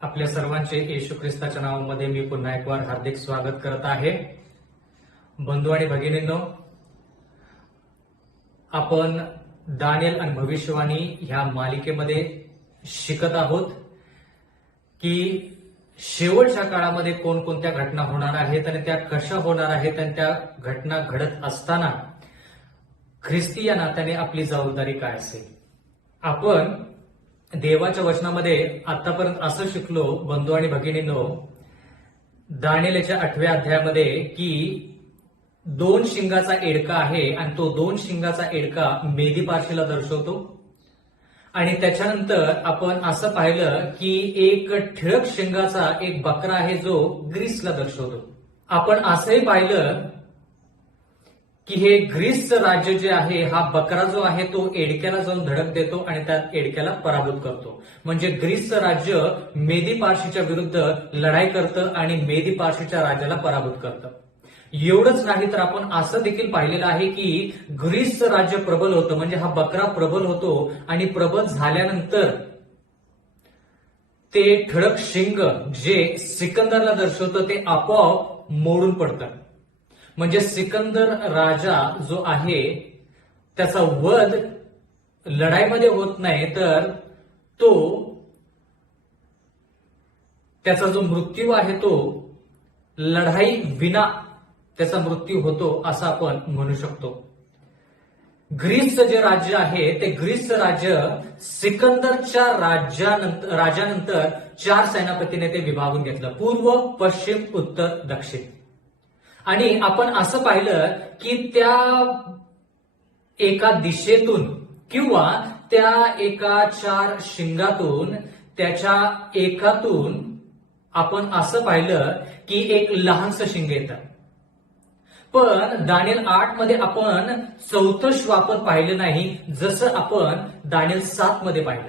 आपल्या सर्वांचे येशू ख्रिस्ताच्या नावामध्ये मी पुन्हा एक वार हार्दिक स्वागत करत आहे. बंधू आणि भगिनींनो, आपण दानिएल आणि भविष्यवाणी ह्या मालिकेमध्ये शिकत आहोत की शेवटच्या काळामध्ये कोणकोणत्या घटना होणार आहेत आणि त्या कशा होणार आहेत आणि त्या घटना घडत असताना ख्रिस्ती या नात्याने आपली जबाबदारी काय असेल. आपण देवाच्या वचनामध्ये आतापर्यंत असं शिकलो बंधू आणि भगिनींनो, दानिएलच्या 8व्या अध्यायामध्ये की 2 शिंगाचा एडका आहे आणि तो 2 शिंगाचा एडका मेदी पारशीला दर्शवतो. आणि त्याच्यानंतर आपण असं पाहिलं की एक ठिळक शिंगाचा एक बकरा आहे जो ग्रीसला दर्शवतो. आपण असंही पाहिलं की हे ग्रीसचं राज्य जे आहे, हा बकरा जो आहे तो एडक्याला जाऊन धडक देतो आणि त्या एडक्याला पराभूत करतो. म्हणजे ग्रीसचं राज्य मेदी पारशीच्या विरुद्ध लढाई करतं आणि मेदी पारशीच्या राज्याला पराभूत करतं. एवढंच नाही तर आपण असं देखील पाहिलेलं आहे की ग्रीसचं राज्य प्रबल होतं, म्हणजे हा बकरा प्रबल होतो आणि प्रबल झाल्यानंतर ते ठळक शिंग जे सिकंदरला दर्शवतं ते आपोआप मोडून पडतं. म्हणजे सिकंदर राजा जो आहे त्याचा वध लढाईमध्ये होत नाही, तर तो त्याचा जो मृत्यू आहे तो लढाई विना त्याचा मृत्यू होतो असं आपण म्हणू शकतो. ग्रीसचं जे राज्य आहे ते ग्रीसचं राज्य सिकंदरच्या राजानंतर 4 सेनापतीने ते विभागून घेतलं, पूर्व, पश्चिम, उत्तर, दक्षिण. आणि आपण असं पाहिलं की त्या एका दिशेतून किंवा त्या एका 4 शिंगातून त्याच्या एकातून आपण असं पाहिलं की एक लहानसं शिंग येतं. पण दानिएल 8 मध्ये आपण 4थं श्वापद पाहिलं नाही, जसं आपण दानिएल 7 मध्ये पाहिलं.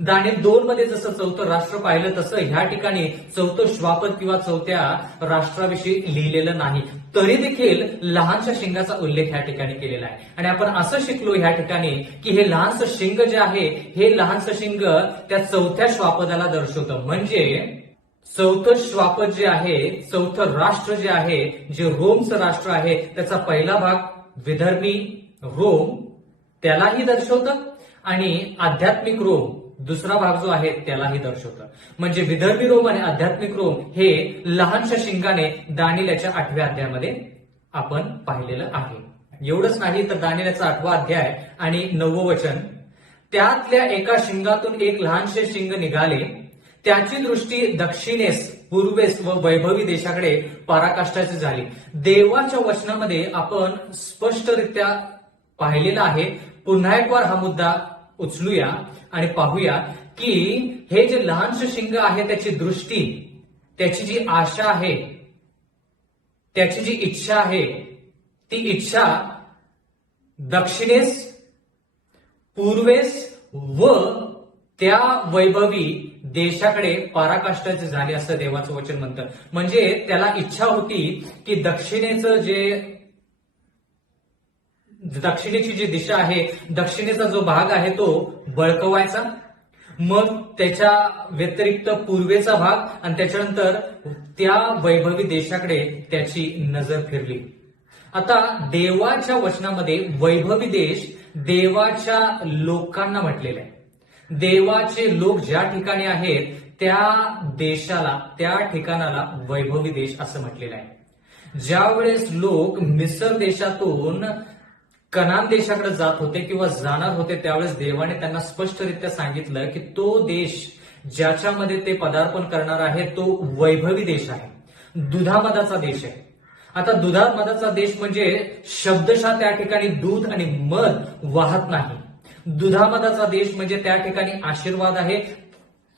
दानिएल 2 मध्ये जसं 4थं राष्ट्र पाहिलं तसं ह्या ठिकाणी 4थं श्वापद किंवा 4थ्या राष्ट्राविषयी लिहिलेलं नाही. तरी देखील लहानशा शिंगाचा उल्लेख ह्या ठिकाणी केलेला आहे. आणि आपण असं शिकलो ह्या ठिकाणी की हे लहानसं शिंग जे आहे, हे लहानसं शिंग त्या 4थ्या श्वापदाला दर्शवतं. म्हणजे 4थं श्वापद जे आहे, 4थं राष्ट्र जे आहे, जे रोमचं राष्ट्र आहे, त्याचा पहिला भाग विधर्मी रोम त्यालाही दर्शवतं आणि आध्यात्मिक रोम दुसरा भाग जो आहे त्यालाही दर्शवतं. म्हणजे विदर्भी रोम आणि आध्यात्मिक रोम हे लहानशा शिंगाने दानिएलच्या 8व्या अध्यायामध्ये आपण पाहिलेलं आहे. एवढंच नाही तर दानिएलचा 8वा अध्याय आणि 9वं वचन, त्यातल्या एका शिंगातून एक लहानशे शिंग निघाले, त्याची दृष्टी दक्षिणेस, पूर्वेस व वैभवी देशाकडे पराकाष्ठाची झाली. देवाच्या वचनामध्ये आपण स्पष्टरित्या पाहिलेलं आहे. पुन्हा एक वार हा मुद्दा उचलूया आणि पाहूया की हे जे लहानशे शिंग आहे त्याची दृष्टी, त्याची जी आशा आहे, त्याची जी इच्छा आहे, ती इच्छा दक्षिणेस, पूर्वेस व त्या वैभवी देशाकडे पराकाष्ठाची झाली असं देवाचं वचन म्हणतं. म्हणजे त्याला इच्छा होती की दक्षिणेची जी दिशा आहे, दक्षिणेचा जो भाग आहे तो बळकवायचा, मग त्याच्या व्यतिरिक्त पूर्वेचा भाग आणि त्याच्यानंतर त्या वैभवी देशाकडे त्याची नजर फिरली. आता देवाच्या वचनामध्ये वैभवी देश देवाच्या लोकांना म्हटलेलं आहे. देवाचे लोक ज्या ठिकाणी आहेत त्या देशाला, त्या ठिकाणाला वैभवी देश असं म्हटलेलं आहे. ज्यावेळेस लोक मिस्र देशातून कनान देशाकडे जात होते किंवा जाणार होते, त्यावेळेस देवाने त्यांना स्पष्टरित्या सांगितलं की तो देश ज्याच्यामध्ये ते पदार्पण करणार आहे तो वैभवी देश आहे, दुधामधाचा देश आहे. आता दुधामधाचा देश म्हणजे शब्दशः त्या ठिकाणी दूध आणि मध वाहत नाही. दुधामधाचा देश म्हणजे त्या ठिकाणी आशीर्वाद आहे.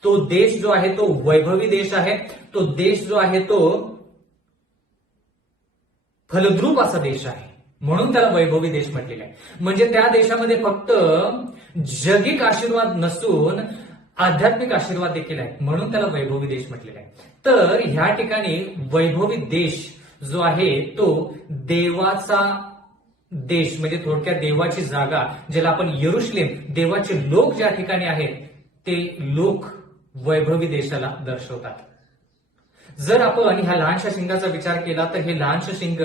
तो देश जो आहे तो वैभवी देश आहे. तो देश जो आहे तो फलद्रूप असा देश आहे, म्हणून त्याला वैभवी देश म्हटलेला आहे. म्हणजे त्या देशामध्ये फक्त जगिक आशीर्वाद नसून आध्यात्मिक आशीर्वाद देखील आहेत, म्हणून त्याला वैभवी देश म्हटलेला आहे. तर ह्या ठिकाणी वैभवी देश जो आहे तो देवाचा देश, म्हणजे थोडक्यात देवाची जागा, ज्याला आपण यरुशलेम, देवाचे लोक ज्या ठिकाणी आहेत ते लोक वैभवी देशाला दर्शवतात. जर आपण ह्या लहानशा शिंगाचा विचार केला तर हे लहानशा शिंग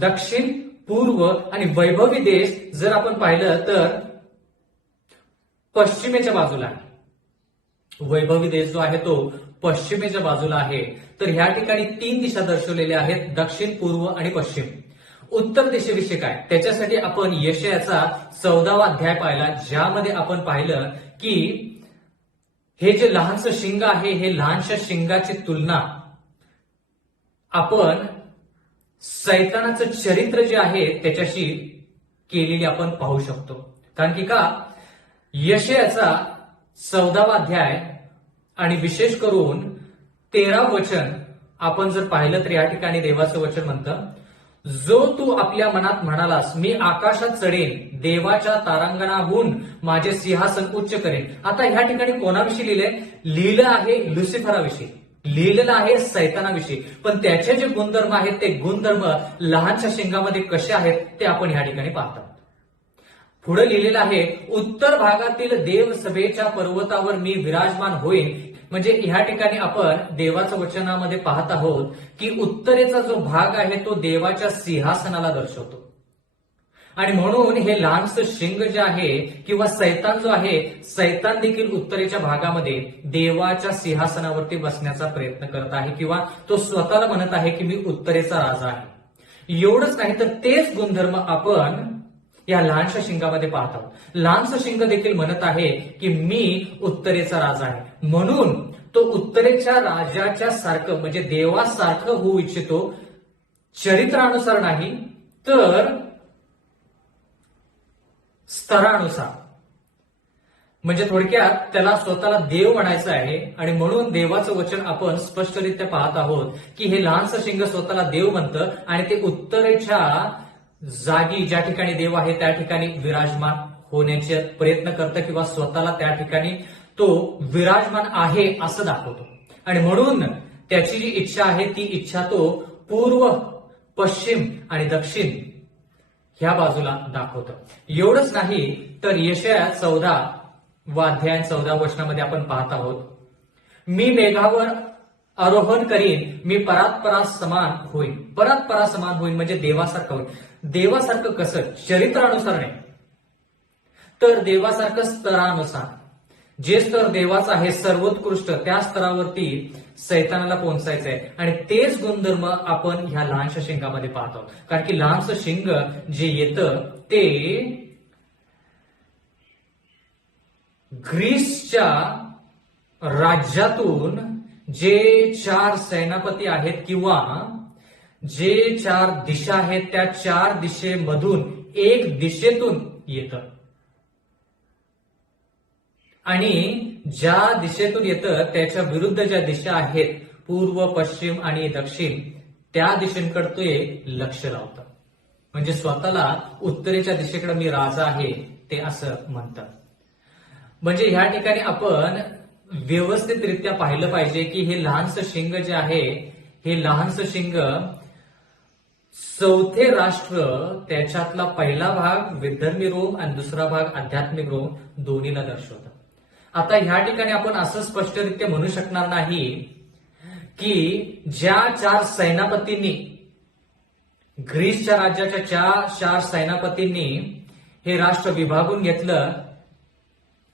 दक्षिण, पूर्व आणि वैभवी देश जर आपण पाहिलं तर पश्चिमेच्या बाजूला आहे. वैभवी देश जो आहे तो पश्चिमेच्या बाजूला आहे. तर ह्या ठिकाणी 3 दिशा दर्शवलेल्या आहेत, दक्षिण, पूर्व आणि पश्चिम. उत्तर दिशेविषयी काय, त्याच्यासाठी आपण यशायाचा 14वा अध्याय पाहिला, ज्यामध्ये आपण पाहिलं की हे जे लहानसं शिंग आहे, हे लहानशा शिंगाची तुलना आपण सैतानाचं चरित्र जे आहे त्याच्याशी केलेली आपण पाहू शकतो. कारण की का, यशायाचा 14वा अध्याय आणि विशेष करून 13 वचन आपण जर पाहिलं तर या ठिकाणी देवाचं वचन म्हणतं, जो तू आपल्या मनात म्हणालास मी आकाशात चढेन, देवाच्या तारांगणाहून माझे सिंहासन उच्च करेन. आता ह्या ठिकाणी कोणाविषयी लिहिलं आहे? लुसिफराविषयी लिहिलेलं आहे, सैतानाविषयी. पण त्याचे जे गुणधर्म आहेत ते गुणधर्म लहानशा शिंगामध्ये कसे आहेत ते आपण ह्या ठिकाणी पाहतो. पुढे लिहिलेलं आहे, उत्तर भागातील देवसभेच्या पर्वतावर मी विराजमान होईन. म्हणजे ह्या ठिकाणी आपण देवाचं वचनामध्ये पाहत आहोत की उत्तरेचा जो भाग आहे तो देवाच्या सिंहासनाला दर्शवतो. आणि म्हणून हे लहानसं शिंग जे आहे किंवा सैतान जो आहे, सैतान देखील उत्तरेच्या भागामध्ये देवाच्या सिंहासनावरती बसण्याचा प्रयत्न करत आहे किंवा तो स्वतःला म्हणत आहे की मी उत्तरेचा राजा आहे. एवढंच नाही तर तेच गुणधर्म आपण या लहानशा शिंगामध्ये पाहत आहोत. लहानसं शिंग देखील म्हणत आहे की मी उत्तरेचा राजा आहे. म्हणून तो उत्तरेच्या राजाच्या सारखं म्हणजे देवासारखं होऊ इच्छितो, चरित्रानुसार नाही तर स्तरानुसार. म्हणजे थोडक्यात त्याला स्वतःला देव म्हणायचं आहे. आणि म्हणून देवाचं वचन आपण स्पष्टरित्या पाहत आहोत की हे लहानसं शिंग स्वतःला देव म्हणतं आणि ते उत्तरेच्या जागी ज्या ठिकाणी देव आहे त्या ठिकाणी विराजमान होण्याचे प्रयत्न करतं किंवा स्वतःला त्या ठिकाणी तो विराजमान आहे असं दाखवतो. आणि म्हणून त्याची जी इच्छा आहे ती इच्छा तो पूर्व, पश्चिम आणि दक्षिण ह्या बाजूला दाखवतं. एवढंच नाही तर यशाया 14वा अध्याय 14 वचनामध्ये आपण पाहत आहोत, मी मेघावर आरोहण करीन, मी परात्परास समान होईन. परात्परा समान होईन म्हणजे देवासारखं होईन. देवासारखं कसं? चरित्रानुसार नाही तर देवासारखं स्तरानुसार. जे स्तर देवाचं आहे सर्वोत्कृष्ट, त्या स्तरावरती सैतानाला पोहोचायचं आहे. आणि तेच गुणधर्म आपण ह्या लहानशा शिंगामध्ये पाहतो. कारण की लहानसं शिंग जे येतं ते ग्रीसच्या राज्यातून जे 4 सेनापती आहेत किंवा जे 4 दिशा आहेत त्या 4 दिशेमधून एक दिशेतून येतं. आणि ज्या दिशेतून येतं त्याच्या विरुद्ध ज्या दिशा आहेत पूर्व, पश्चिम आणि दक्षिण, त्या दिशेकडे ते लक्ष लावतं. म्हणजे स्वतःला उत्तरेच्या दिशेकडे मी राजा आहे ते असं म्हणतात. म्हणजे ह्या ठिकाणी आपण व्यवस्थितरित्या पाहिलं पाहिजे की हे लहानसं शिंग जे आहे, हे लहानसं शिंग 4थे राष्ट्र, त्याच्यातला पहिला भाग विधर्मी रोम आणि दुसरा भाग आध्यात्मिक रोम दोन्हीला दर्शवतं. आता ह्या ठिकाणी आपण असं स्पष्टरित्या म्हणू शकणार नाही की ज्या 4 सेनापतींनी, ग्रीसच्या राज्याच्या 4 सेनापतींनी हे राष्ट्र विभागून घेतलं,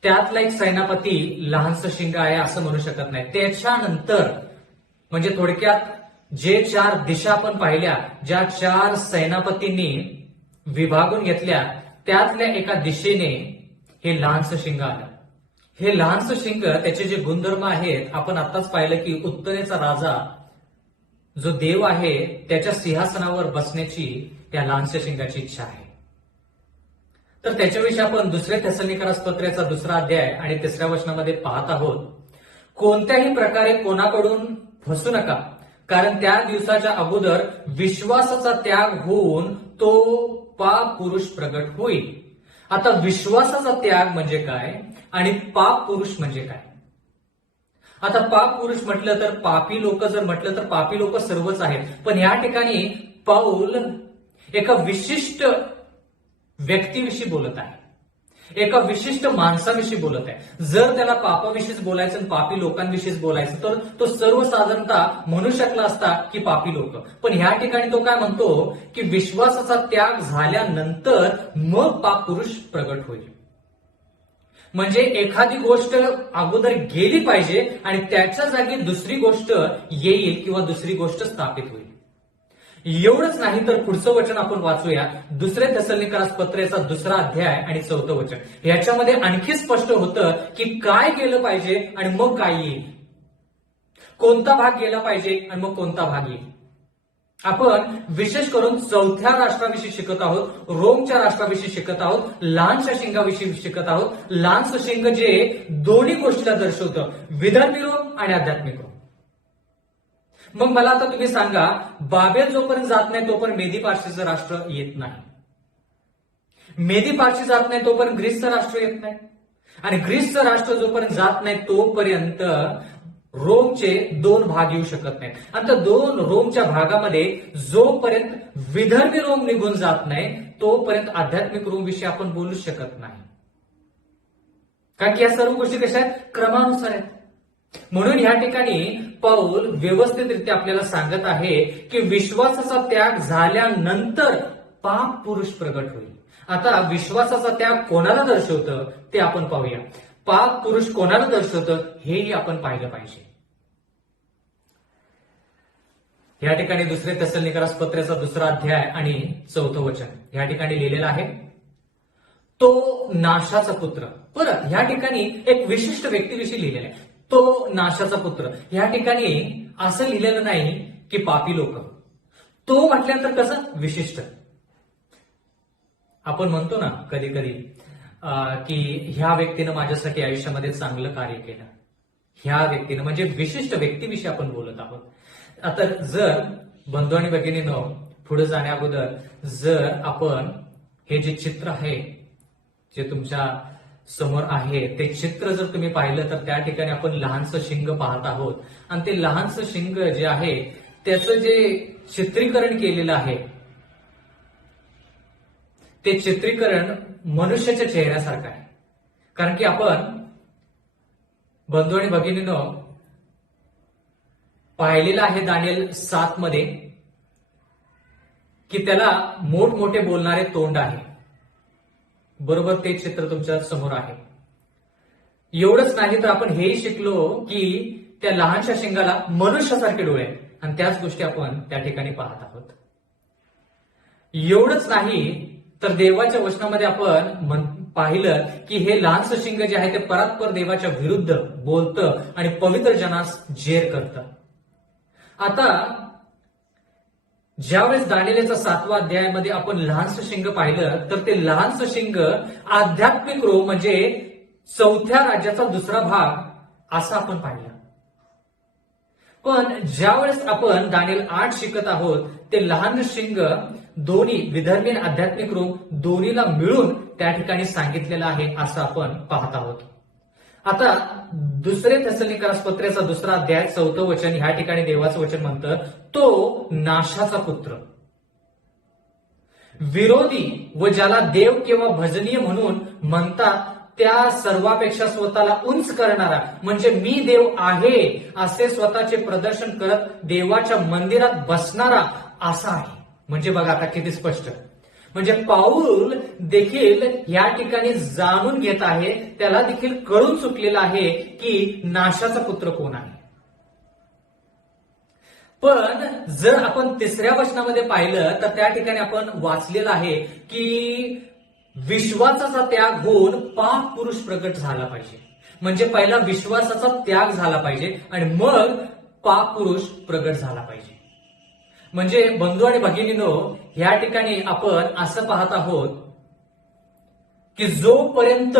त्यातला एक सेनापती लहानसं शिंग आहे असं म्हणू शकत नाही. त्याच्यानंतर म्हणजे थोडक्यात जे 4 दिशा आपण पाहिल्या, ज्या 4 सेनापतींनी विभागून घेतल्या, त्यातल्या एका दिशेने हे लहानसं शिंग आलं. हे लहानसं शिंग त्याचे जे गुणधर्म आहेत आपण आताच पाहिलं की उत्तरेचा राजा जो देव आहे त्याच्या सिंहासनावर बसण्याची त्या लहानशा शिंगाची इच्छा आहे. तर त्याच्याविषयी आपण 2 थेसलोनिकरास पत्राचा 2रा अध्याय आणि 3ऱ्या वचनामध्ये पाहत आहोत, कोणत्याही प्रकारे कोणाकडून फसू नका, कारण त्या दिवसाच्या अगोदर विश्वासाचा त्याग होऊन तो पाप पुरुष प्रगट होईल. आता विश्वासाचा त्याग म्हणजे काय आणि पाप पुरुष म्हणजे काय? आता पाप पुरुष म्हटलं तर पापी लोक, जर म्हटलं तर पापी लोक सर्वच आहेत. पण या ठिकाणी पाऊल एका विशिष्ट व्यक्तीविषयी बोलत आहे. एका विशिष्ट माणसाविषयी बोलत आहे. जर त्याला पापाविषयीच बोलायचं आणि पापी लोकांविषयीच बोलायचं तर तो सर्वसाधारणतः म्हणू शकला असता की पापी लोक. पण ह्या ठिकाणी तो काय म्हणतो की विश्वासाचा त्याग झाल्यानंतर मग पाप पुरुष प्रगट होईल. म्हणजे एखादी गोष्ट अगोदर गेली पाहिजे आणि त्याच्या जागी दुसरी गोष्ट येईल किंवा दुसरी गोष्ट स्थापित होईल. एवढंच नाही तर पुढचं वचन आपण वाचूया. दुसरे थेसलोनिकरास पत्रेचा 2रा अध्याय आणि 4थं वचन. याच्यामध्ये आणखी स्पष्ट होतं की काय केलं पाहिजे आणि मग काय येईल, कोणता भाग गेला पाहिजे आणि मग कोणता भाग येईल. आपण विशेष करून 4थ्या राष्ट्राविषयी शिकत आहोत, रोमच्या राष्ट्राविषयी शिकत आहोत, लहानशा शिंगाविषयी शिकत आहोत. लहानसं शिंग जे दोन्ही गोष्टीला दर्शवतं, विधर्मी रोम आणि आध्यात्मिक रोम. मग मला आता तुम्ही सांगा, बाबेल जोपर्यंत जात नाही तोपर्यंत मेदी पार्शीचं राष्ट्र येत नाही. मेदी पार्शी जात नाही तोपर्यंत ग्रीसचं राष्ट्र येत नाही. आणि ग्रीसचं राष्ट्र जोपर्यंत जात नाही तोपर्यंत रोमचे 2 भाग येऊ शकत नाहीत. आणि त्या 2 रोमच्या भागामध्ये जोपर्यंत विधर्मी रोम निघून जात नाही तोपर्यंत आध्यात्मिक रोम विषयी आपण बोलू शकत नाही. कारण की या सर्व गोष्टी कशा आहेत, क्रमानुसार आहेत. म्हणून या ठिकाणी पौल व्यवस्थितरित्या आपल्याला सांगत आहे की विश्वासाचा त्याग झाल्यानंतर पाप पुरुष प्रगट होईल. आता विश्वासाचा त्याग कोणाला दर्शवतं ते आपण पाहूया. पाप पुरुष कोणाला दर्शवतं हेही आपण पाहिलं पाहिजे. या ठिकाणी दुसरे थेसलोनिकरास पत्रेचा 2रा अध्याय आणि 4थं वचन या ठिकाणी लिहिलेलं आहे, तो नाशाचा पुत्र. बरं, या ठिकाणी एक विशिष्ट व्यक्तीविषयी लिहिलेलं आहे, तो नाशाचा पुत्र. या ठिकाणी असं लिहिलेलं नाही की पापी लोक. तो म्हटल्यानंतर कसं विशिष्ट. आपण म्हणतो ना कधी कधी की ह्या व्यक्तीनं माझ्यासाठी आयुष्यामध्ये चांगलं कार्य केलं. ह्या व्यक्तीनं म्हणजे विशिष्ट व्यक्तीविषयी आपण बोलत आहोत. आता जर बंधू आणि भगिनींनो, पुढे जाण्या अगोदर जर आपण हे जे चित्र आहे जे तुमच्या समोर आहे ते चित्र जर तुम्ही पाहिलं तर त्या ठिकाणी आपण लहानसं शिंग पाहत आहोत. आणि ते लहानसं शिंग जे आहे त्याचं जे चित्रीकरण केलेलं आहे ते चित्रीकरण मनुष्याच्या चेहऱ्यासारखं आहे. कारण की आपण बंधू आणि भगिनींनो पाहिलेलं आहे दानिएल 7 मध्ये की त्याला मोठमोठे बोलणारे तोंड आहे. बरोबर ते चित्र तुमच्या समोर आहे. एवढंच नाही तर आपण हेही शिकलो की त्या लहानशा शिंगाला मनुष्यासारखे डोळे आहेत आणि त्याच गोष्टी आपण त्या ठिकाणी पाहत आहोत. एवढंच नाही तर देवाच्या वचनामध्ये आपण पाहिलं की हे लहानसं शिंग जे आहे ते परात्पर देवाच्या विरुद्ध बोलतं आणि पवित्र जनास जेर करतं. आता ज्यावेळेस दानिएलच्या 7व्या अध्यायामध्ये आपण लहानसं शिंग पाहिलं तर ते लहानसं शिंग आध्यात्मिक रोम म्हणजे 4थ्या राज्याचा 2रा भाग असं आपण पाहिलं. पण ज्यावेळेस आपण दानिएल 8 शिकत आहोत ते लहान शिंग दोन्ही विधर्मी आणि आध्यात्मिक रोम दोन्हीला मिळून त्या ठिकाणी सांगितलेलं आहे असं आपण पाहत आहोत. आता दुसरे थेसलोनिकरास पत्रेचा 2रा अध्याय 4थं वचन ह्या ठिकाणी देवाचं वचन म्हणतं, तो नाशाचा पुत्र, विरोधी व ज्याला देव किंवा भजनीय म्हणून म्हणतात त्या सर्वापेक्षा स्वतःला उंच करणारा म्हणजे मी देव आहे असे स्वतःचे प्रदर्शन करत देवाच्या मंदिरात बसणारा असा आहे. म्हणजे बघा आता किती स्पष्ट. म्हणजे पाऊल देखील या ठिकाणी जाणून घेत आहे, त्याला देखील कळून चुकलेलं आहे की नाशाचा पुत्र कोण आहे. पण जर आपण 3ऱ्या वचनामध्ये पाहिलं तर त्या ठिकाणी आपण वाचलेलं आहे की विश्वासाचा त्याग होऊन पाप पुरुष प्रगट झाला पाहिजे. म्हणजे पहिला विश्वासाचा त्याग झाला पाहिजे आणि मग पाप पुरुष प्रगट झाला पाहिजे. म्हणजे बंधू आणि भगिनींनो, या ठिकाणी आपण असं पाहत आहोत की जोपर्यंत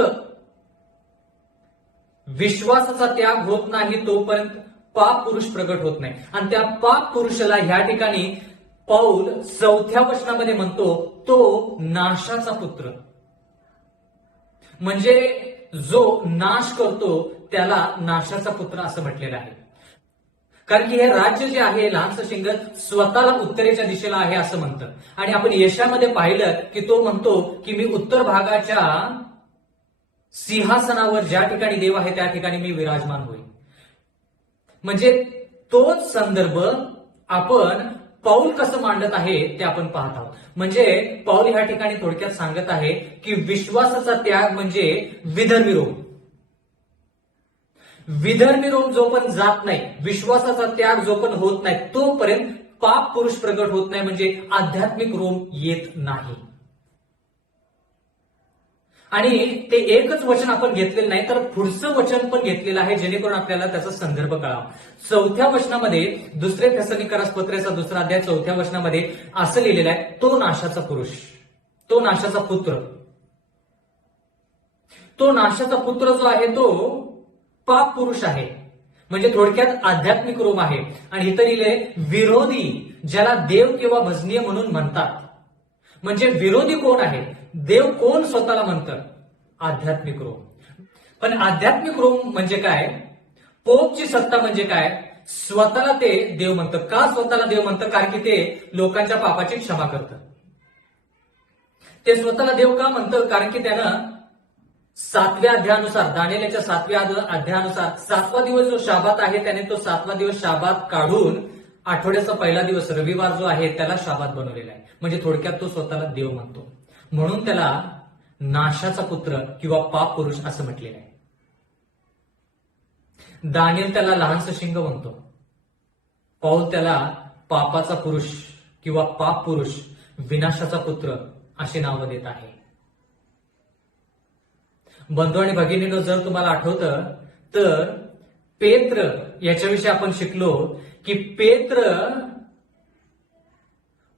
विश्वासाचा त्याग होत नाही तोपर्यंत पाप पुरुष प्रगट होत नाही. आणि त्या पाप पुरुषाला ह्या ठिकाणी पौल 4थ्या वचनामध्ये म्हणतो तो नाशाचा पुत्र. म्हणजे जो नाश करतो त्याला नाशाचा पुत्र असं म्हटलेलं आहे. कारण की हे राज्य जे आहे लहानसं शिंग स्वतःला उत्तरेच्या दिशेला आहे असं म्हणतं. आणि आपण यशामध्ये पाहिलं की तो म्हणतो की मी उत्तर भागाच्या सिंहासनावर ज्या ठिकाणी देव आहे त्या ठिकाणी मी विराजमान होईल. म्हणजे तोच संदर्भ आपण पौल कसं मांडत आहे ते आपण पाहत आहोत. म्हणजे पौल ह्या ठिकाणी थोडक्यात सांगत आहे की विश्वासाचा त्याग म्हणजे विधर्मी रोम. विधर्मी रोम जो पण जात नाही, विश्वासाचा त्याग जो पण होत नाही, तोपर्यंत पाप पुरुष प्रगट होत नाही, म्हणजे आध्यात्मिक रोम येत नाही. आणि ते एकच वचन आपण घेतलेलं नाही, तर पुढचं वचन पण घेतलेलं आहे, जेणेकरून आपल्याला त्याचा संदर्भ कळावा. 4थ्या वचनामध्ये, दुसरे थेसलोनिकरास पत्राचा 2रा अध्याय 4थ्या वचनामध्ये असं लिहिलेलं आहे, तो नाशाचा पुरुष, तो नाशाचा पुत्र. तो नाशाचा पुत्र जो आहे तो पाप पुरुष आहे, म्हणजे थोडक्यात आध्यात्मिक रोम आहे. आणि इथं लिहिले विरोधी, ज्याला देव किंवा भजनीय म्हणून म्हणतात. म्हणजे विरोधी कोण आहे? देव कोण स्वतःला म्हणतं? आध्यात्मिक रोम. पण आध्यात्मिक रोम म्हणजे काय? पोपची सत्ता म्हणजे काय? स्वतःला ते देव म्हणतं. का स्वतःला देव म्हणतं? कारण की ते लोकांच्या पापाची क्षमा करतं. ते स्वतःला देव का म्हणतं? कारण की त्यानं 7व्या अध्यायानुसार, दानिएलच्या 7व्या अध्यायानुसार 7वा दिवस जो शाबात आहे, त्याने तो 7वा दिवस शाबात काढून आठवड्याचा पहिला दिवस रविवार जो आहे त्याला शाबात बनवलेला आहे. म्हणजे थोडक्यात तो स्वतःला देव म्हणतो. म्हणून त्याला नाशाचा पुत्र किंवा पाप पुरुष असं म्हटलेलं आहे. दानिएल त्याला लहानसं शिंग म्हणतो. पौल त्याला पापाचा पुरुष किंवा पाप पुरुष, विनाशाचा पुत्र अशी नावं देत आहे. बंधू आणि भगिनींनो, जर तुम्हाला आठवतं तर पेत्र याच्याविषयी आपण शिकलो की पेत्र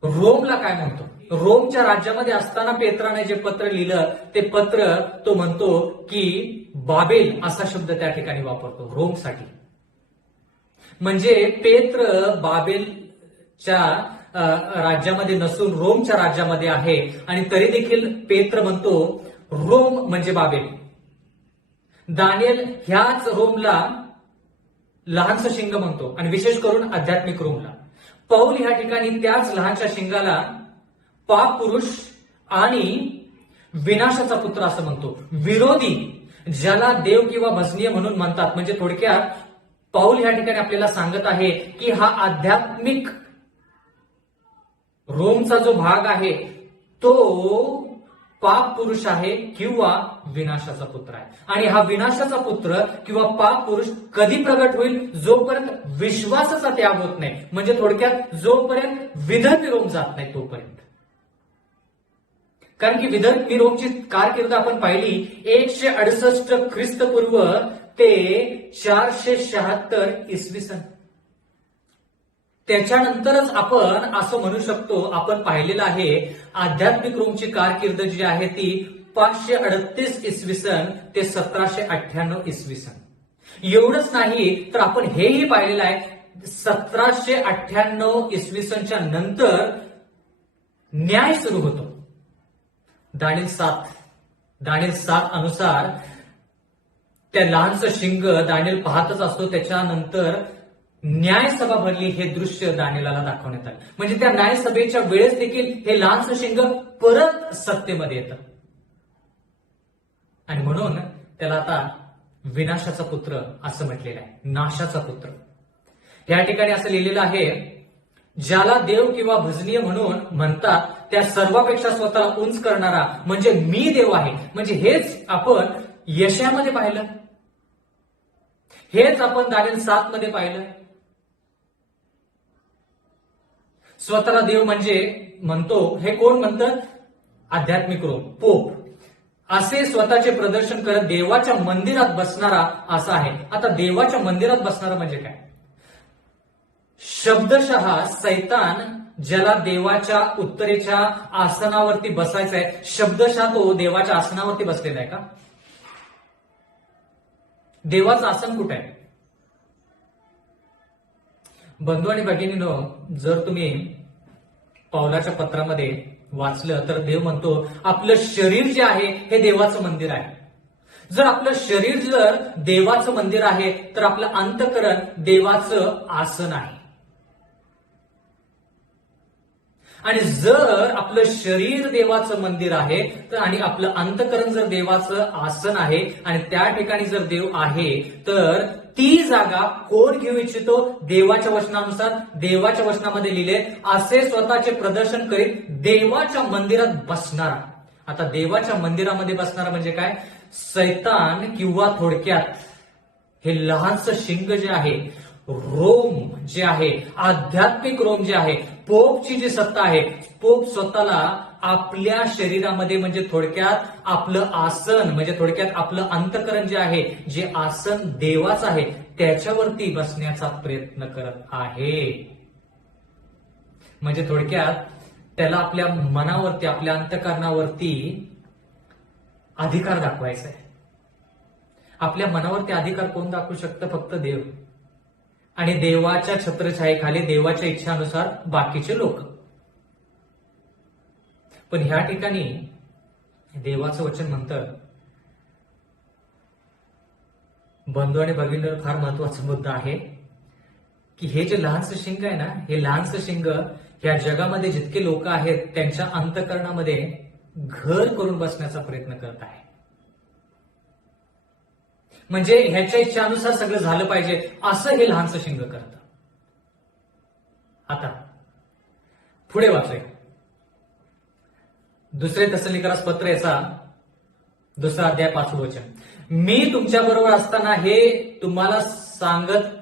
रोमला काय म्हणतो? रोमच्या राज्यामध्ये असताना पेत्राने जे पत्र लिहिलं ते पत्र तो म्हणतो की बाबेल असा शब्द त्या ठिकाणी वापरतो रोमसाठी. म्हणजे पेत्र बाबेलच्या राज्यामध्ये नसून रोमच्या राज्यामध्ये आहे, आणि तरी देखील पेत्र म्हणतो रोम म्हणजे बाबेल. दानिएल ह्याच रोमला लहानसं शिंग म्हणतो, आणि विशेष करून आध्यात्मिक रोमला. पौल ह्या ठिकाणी त्याच लहानशा शिंगाला पाप पुरुष आणि विनाशाचा पुत्र असं म्हणतो. विरोधी, ज्याला देव किंवा भजनीय म्हणून म्हणतात. म्हणजे थोडक्यात पौल ह्या ठिकाणी आपल्याला सांगत आहे की हा आध्यात्मिक रोमचा जो भाग आहे तो पाप पुरुष आहे किंवा विनाशाचा पुत्र आहे. आणि हा विनाशाचा पुत्र किंवा पाप पुरुष कधी प्रगट होईल? जोपर्यंत विश्वासाचा त्याग होत नाही. म्हणजे थोडक्यात जोपर्यंत विधर्मी रोम जात नाही तोपर्यंत. कारण की विधर्मी रोमची कारकीर्द आपण पाहिली 168 ख्रिस्तपूर्व ते 476 इसवी सन. त्याच्यानंतरच आपण असं म्हणू शकतो, आपण पाहिलेलं आहे आध्यात्मिक रोमची कारकीर्द जी आहे ती 538 इसवी सन ते 1798 इसवी सन. एवढंच नाही तर आपण हेही पाहिलेलं आहे 1798 इसवी सनच्या नंतर न्याय सुरू होतो. दानिएल 7 अनुसार त्या लहानसं शिंग दानिएल पाहतच असतो. त्याच्यानंतर न्यायसभा भरली हे दृश्य दानिएलाला दाखवण्यात आलं. म्हणजे त्या न्यायसभेच्या वेळेस देखील हे लहानसं शिंग परत सत्तेमध्ये येतं, आणि म्हणून त्याला आता विनाशाचा पुत्र असं म्हटलेलं आहे, नाशाचा पुत्र. या ठिकाणी असं लिहिलेलं आहे, ज्याला देव किंवा भजनीय म्हणून म्हणतात त्या सर्वापेक्षा स्वतःला उंच करणारा म्हणजे मी देव आहे. म्हणजे हेच आपण यशामध्ये पाहिलं, हेच आपण दानिएल 7 मध्ये पाहिलं. स्वतःला देव म्हणजे म्हणतो, हे कोण म्हणतं? आध्यात्मिक रोम, पोप. असे स्वतःचे प्रदर्शन करत देवाच्या मंदिरात बसणारा असा आहे. आता देवाच्या मंदिरात बसणारा म्हणजे काय? शब्दशः सैतान ज्याला देवाच्या उत्तरेच्या आसनावरती बसायचं आहे, शब्दशः तो देवाच्या आसनावरती बसलेला आहे का? देवाचं आसन कुठे आहे? बंधू आणि भगिनींनो, जर तुम्ही पौलाच्या पत्रामध्ये वाचलं तर देव म्हणतो आपलं शरीर जे आहे हे देवाचं मंदिर आहे. जर आपलं शरीर जर देवाचं मंदिर आहे तर आपलं अंतःकरण देवाचं आसन आहे. आणि जर आपलं शरीर देवाचं मंदिर आहे तर आणि आपलं अंतकरण जर देवाचं आसन आहे आणि त्या ठिकाणी जर देव आहे तर ती जागा कोण घेऊ इच्छितो? देवाच्या वचनानुसार देवाच्या वचनामध्ये लिहिले असे स्वतःचे प्रदर्शन करीत देवाच्या मंदिरात बसणारा. आता देवाच्या मंदिरामध्ये बसणारा म्हणजे काय? सैतान किंवा थोडक्यात हे लहानसं शिंग जे आहे, रोम जे आहे, आध्यात्मिक रोम जे आहे, पोपची जी सत्ता आहे, पोप स्वतःला आपल्या शरीरामध्ये म्हणजे थोडक्यात आपलं आसन म्हणजे थोडक्यात आपलं अंतकरण जे आहे, जे आसन देवाचं आहे त्याच्यावरती बसण्याचा प्रयत्न करत आहे. म्हणजे थोडक्यात त्याला आपल्या मनावरती आपल्या अंतकरणावरती अधिकार दाखवायचा आहे. आपल्या मनावरती अधिकार कोण दाखवू शकतं? फक्त देव. आणि देवाच्या छत्रछायेखाली देवाच्या इच्छानुसार बाकीचे लोक. पण ह्या ठिकाणी देवाचं वचन म्हणतं, बंधू आणि भगिनी, फार महत्वाचा मुद्दा आहे की हे जे लहानसं शिंग आहे ना, हे लहानसं शिंग ह्या जगामध्ये जितके लोक आहेत त्यांच्या अंतकरणामध्ये घर करून बसण्याचा प्रयत्न करत आहे. म्हणजे ह्याच्या इच्छानुसार सगळं झालं पाहिजे असं हे लहानसं शिंग करतं. आता पुढे वाचूया. दुसरे तेसलोनिकरास पत्र याचा 2 अध्याय 5 वचन. मी तुमच्या बरोबर असताना हे तुम्हाला सांगत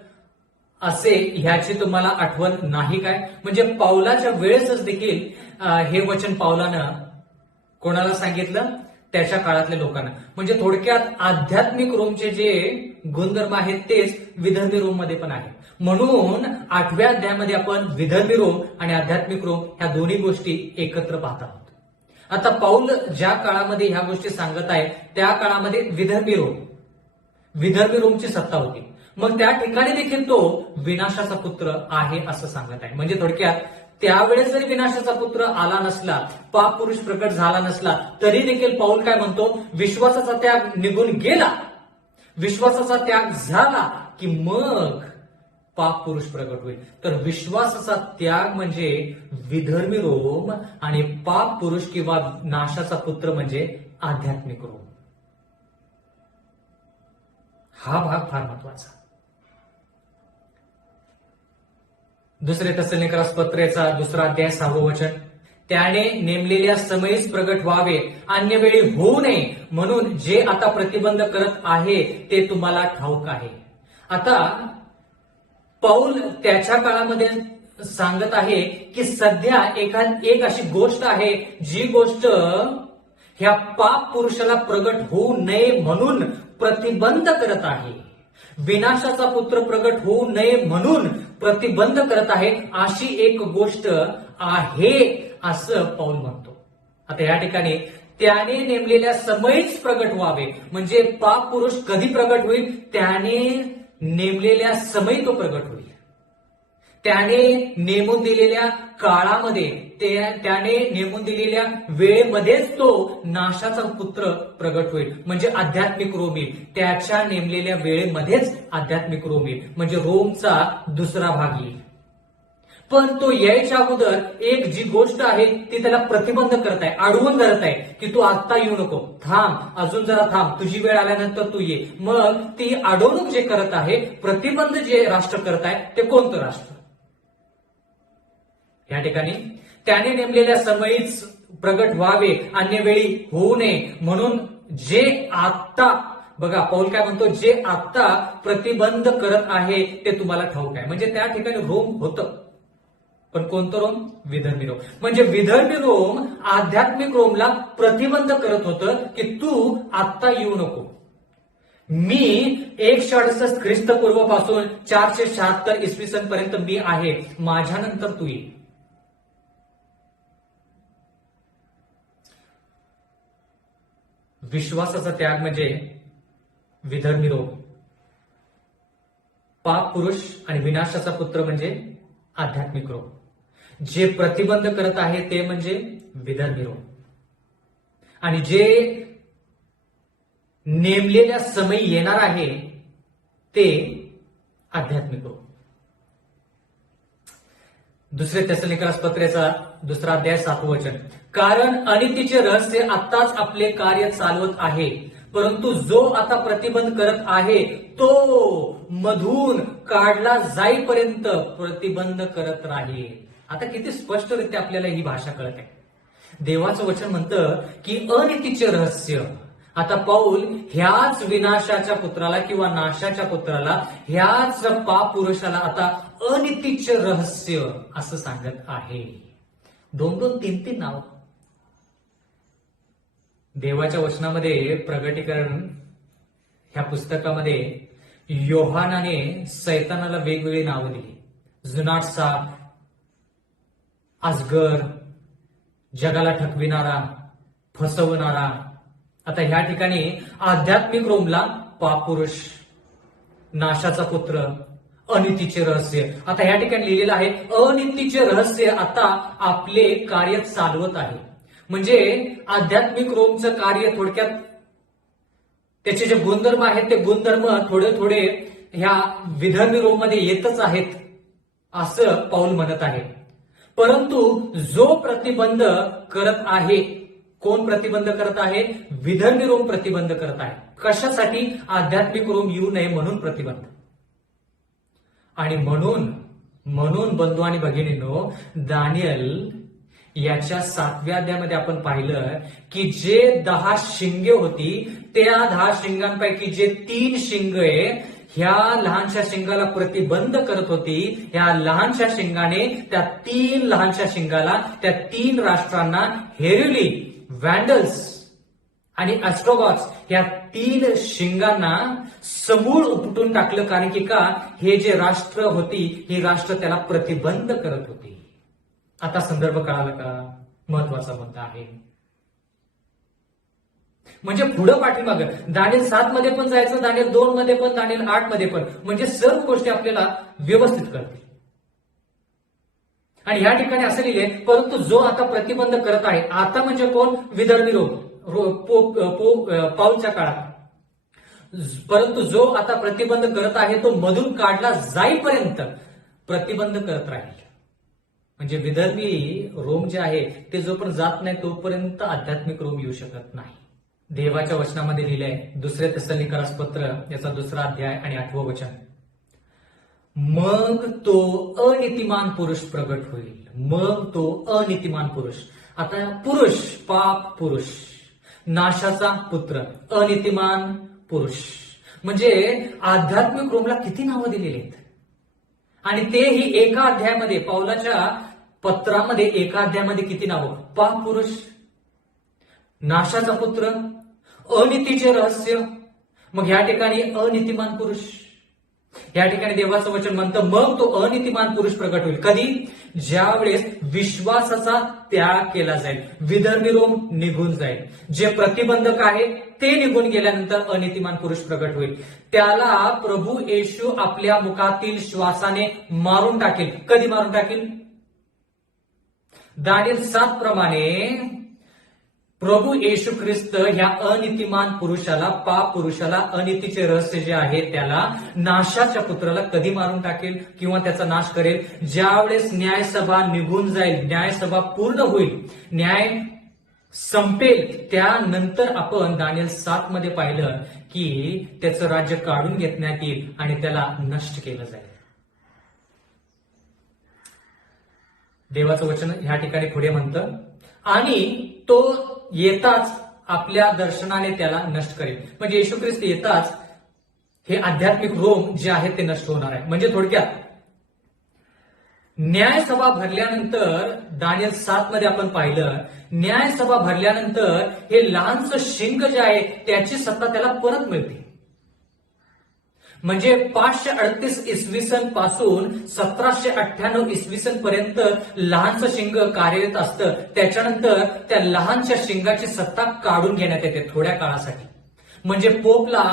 असे ह्याची तुम्हाला आठवण नाही काय? म्हणजे पावलाच्या वेळेसच देखील हे वचन पावलानं कोणाला सांगितलं? त्याच्या काळातल्या लोकांना. म्हणजे थोडक्यात आध्यात्मिक रोमचे जे गुणधर्म आहेत तेच विधर्मी रोम मध्ये पण आहे. म्हणून 8व्या अध्यायामध्ये आपण विधर्मी रोम आणि आध्यात्मिक रोम ह्या दोन्ही गोष्टी एकत्र पाहत आहोत. आता पाऊल ज्या काळामध्ये ह्या गोष्टी सांगत आहे त्या काळामध्ये विधर्मी रोमची सत्ता होती. मग त्या ठिकाणी देखील तो विनाशाचा पुत्र आहे असं सांगत आहे. म्हणजे थोडक्यात त्यावेळेस जरी विनाशाचा पुत्र आला नसला, पाप पुरुष प्रकट झाला नसला, तरी देखील पाऊल काय म्हणतो? विश्वासाचा त्याग निघून गेला, विश्वासाचा त्याग झाला की मग पाप पुरुष प्रकट होईल. तर विश्वासाचा त्याग म्हणजे विधर्मी रोम आणि पाप पुरुष किंवा नाशाचा पुत्र म्हणजे आध्यात्मिक रोम. हा भाग फार महत्वाचा. दुसरे तेसलोनिकरास पत्रेचा 2 अध्याय 6 वचन. त्याने नेमलेल्या समयीच प्रगट व्हावे, अन्य वेळी होऊ नये म्हणून जे आता प्रतिबंध करत आहे ते तुम्हाला ठाऊक आहे. आता पाऊल त्याच्या काळामध्ये सांगत आहे की सध्या एक अशी गोष्ट आहे जी गोष्ट ह्या पाप पुरुषाला प्रगट होऊ नये म्हणून प्रतिबंध करत आहे, विनाशाचा पुत्र प्रगट होऊ नये म्हणून प्रतिबंध करत आहे, अशी एक गोष्ट आहे असं पाऊल म्हणतो. आता या ठिकाणी त्याने नेमलेल्या समयीच प्रगट व्हावे म्हणजे पाप पुरुष कधी प्रगट होईल? त्याने नेमलेल्या समयी तो प्रगट होईल. त्याने नेमून दिलेल्या काळामध्ये, त्याने नेमून दिलेल्या वेळेमध्येच तो नाशाचा पुत्र प्रगट होईल म्हणजे आध्यात्मिक रोम येईल. त्याच्या नेमलेल्या वेळेमध्येच आध्यात्मिक रोम येईल म्हणजे रोमचा दुसरा भाग येईल. पण तो यायच्या अगोदर एक जी गोष्ट आहे ती त्याला प्रतिबंध करत आहे, अडवून धरत आहे की तू आता येऊ नको, थांब, अजून जरा थांब, तुझी वेळ आल्यानंतर तू ये. मग ती अडवणूक जे करत आहे, प्रतिबंध जे राष्ट्र करत आहे ते कोणतं राष्ट्र? या ठिकाणी त्याने नेमलेल्या समयीच प्रगट व्हावे, अन्य वेळी होऊ नये म्हणून जे आता, बघा पाऊल काय म्हणतो, जे आता प्रतिबंध करत आहे ते तुम्हाला ठाऊक आहे. म्हणजे त्या ठिकाणी रोम होतं, पण कोणतं रोम? विधर्मी रोम. म्हणजे विधर्मी रोम आध्यात्मिक रोमला प्रतिबंध करत होतं की तू आता येऊ नको. मी 168 ख्रिस्तपूर्व पासून 476 इसवी सन पर्यंत मी आहे, माझ्यानंतर तू ये. विश्वासाचा त्याग म्हणजे विधर्मी रोम, पाप पुरुष आणि विनाशाचा पुत्र म्हणजे आध्यात्मिक रोम. जे प्रतिबंध करत आहे ते म्हणजे विधर्मी रोम आणि जे नेमलेल्या समयी येणार आहे ते आध्यात्मिक रोम. दुसरे तेसलोनिकरास पत्रेचा 2 अध्याय 7 वचन. कारण अनितीचे रहस्य आताच आपले कार्य चालवत आहे, परंतु जो आता प्रतिबंध करत आहे तो मधून काढला जाईपर्यंत प्रतिबंध करत राहील. आता किती स्पष्टरित्या आपल्याला ही भाषा कळत आहे. देवाचं वचन म्हणतं की अनितीचे रहस्य. आता पाऊल ह्याच विनाशाच्या पुत्राला किंवा नाशाच्या पुत्राला, ह्याच पाप पुरुषाला आता अनितीचे रहस्य असं सांगत आहे. 2-2, 3-3 नाव. देवाच्या वचनामध्ये प्रगटीकरण ह्या पुस्तकामध्ये योहानाने सैतानाला वेगवेगळी नावं दिली. जुनाट साप, अजगर, जगाला ठकविणारा, फसवणारा. आता ह्या ठिकाणी आध्यात्मिक रोमला पाप पुरुष, नाशाचा पुत्र, अनितीचे रहस्य. आता ह्या ठिकाणी लिहिलेलं आहे अनितीचे रहस्य आता आपले कार्य चालवत आहे. म्हणजे आध्यात्मिक रोमचं कार्य थोडक्यात त्याचे जे गुणधर्म आहेत ते गुणधर्म थोडे थोडे ह्या विधर्मी रोममध्ये येतच आहेत असं पाऊल म्हणत आहे. परंतु जो प्रतिबंध करत आहे, कोण प्रतिबंध करत आहे? विधर्मी रोम प्रतिबंध करत आहे. कशासाठी? आध्यात्मिक रोम येऊ नये म्हणून प्रतिबंध. आणि म्हणून बंधू आणि भगिनींनो, दानियल याच्या 7व्या अध्यायामध्ये आपण पाहिलं की जे 10 शिंगे होती त्या 10 शिंगांपैकी जे 3 शिंगे ह्या लहानशा शिंगाला प्रतिबंध करत होती, ह्या लहानशा शिंगाने त्या 3 लहानशा शिंगाला, त्या 3 राष्ट्रांना हेरिली, वॅन्डल्स आणि ॲस्ट्रोगॉट्स या 3 शिंगांना समूळ उपटून टाकलं. कारण की का? हे जे राष्ट्र होती ही राष्ट्र त्याला प्रतिबंध करत होती. आता संदर्भ कळाला का? महत्वाचा मुद्दा आहे. म्हणजे पुढं पाठीमागं दानिएल 7 मध्ये पण जायचं, दानिएल 2 मध्ये पण, दानिएल 8 मध्ये पण, म्हणजे सर्व गोष्टी आपल्याला व्यवस्थित कळतील. आणि या ठिकाणी असं लिहिले परंतु जो आता प्रतिबंध करत आहे, आता म्हणजे कोण? विधर्मी पाऊलच्या काळात. परंतु जो आता प्रतिबंध करत आहे तो मधून काढला जाईपर्यंत प्रतिबंध करत राहील. म्हणजे विधर्मी रोम जे आहे ते जोपर्यंत जात नाही तोपर्यंत आध्यात्मिक रोम येऊ शकत नाही. देवाच्या वचनामध्ये लिहिलंय 2 तेसलोनिकरास पत्र याचा 2 अध्याय आणि 8वं वचन. मग तो अनितिमान पुरुष प्रगट होईल. मग तो अनितिमान पुरुष. आता पुरुष, पाप पुरुष, नाशाचा पुत्र, अनितिमान पुरुष. म्हणजे आध्यात्मिक रोमला किती नावं दिलेली आहेत. आणि तेही एका अध्यायामध्ये, पाऊलाच्या पत्रामध्ये एका अध्यायामध्ये किती नावं? पाप पुरुष, नाशाचा पुत्र, अनितीचे रहस्य. मग या ठिकाणी अनितिमान पुरुष. या ठिकाणी देवाचं वचन म्हणतं मग तो अनितिमान पुरुष प्रगट होईल. कधी? ज्यावेळेस विश्वासाचा त्याग केला जाईल, विधर्मी रोम निघून जाईल, जे प्रतिबंधक आहे ते निघून गेल्यानंतर अनितिमान पुरुष प्रगट होईल. त्याला प्रभू येशू आपल्या मुखातील श्वासाने मारून टाकेल. कधी मारून टाकेल? दानिएल 7 प्रमाणे प्रभू येशू ख्रिस्त ह्या अनितिमान पुरुषाला, पाप पुरुषाला, अनितीचे रहस्य जे आहे त्याला, नाशाच्या पुत्राला कधी मारून टाकेल किंवा त्याचा नाश करेल? ज्यावेळेस न्यायसभा निघून जाईल, न्यायसभा पूर्ण होईल, न्याय संपेल, त्यानंतर आपण दानिएल 7 मध्ये पाहिलं की त्याचं राज्य काढून घेण्यात येईल आणि त्याला नष्ट केलं जाईल. देवाचं वचन ह्या ठिकाणी पुढे म्हणतं आणि तो येताच आपल्या दर्शनाने त्याला नष्ट करेल. म्हणजे येशू ख्रिस्त येताच हे आध्यात्मिक रोम जे आहे ते नष्ट होणार आहे. म्हणजे थोडक्यात न्यायसभा भरल्यानंतर, दानिएल 7 मध्ये आपण पाहिलं, न्यायसभा भरल्यानंतर हे लहानसं शिंग जे आहे त्याची सत्ता त्याला परत मिळते. म्हणजे 538 इसवी सन पासून 1798 इसवी सन पर्यंत लहानसं शिंग कार्यरत असतं. त्याच्यानंतर त्या लहानशा शिंगाची सत्ता काढून घेण्यात येते थोड्या काळासाठी. म्हणजे पोपला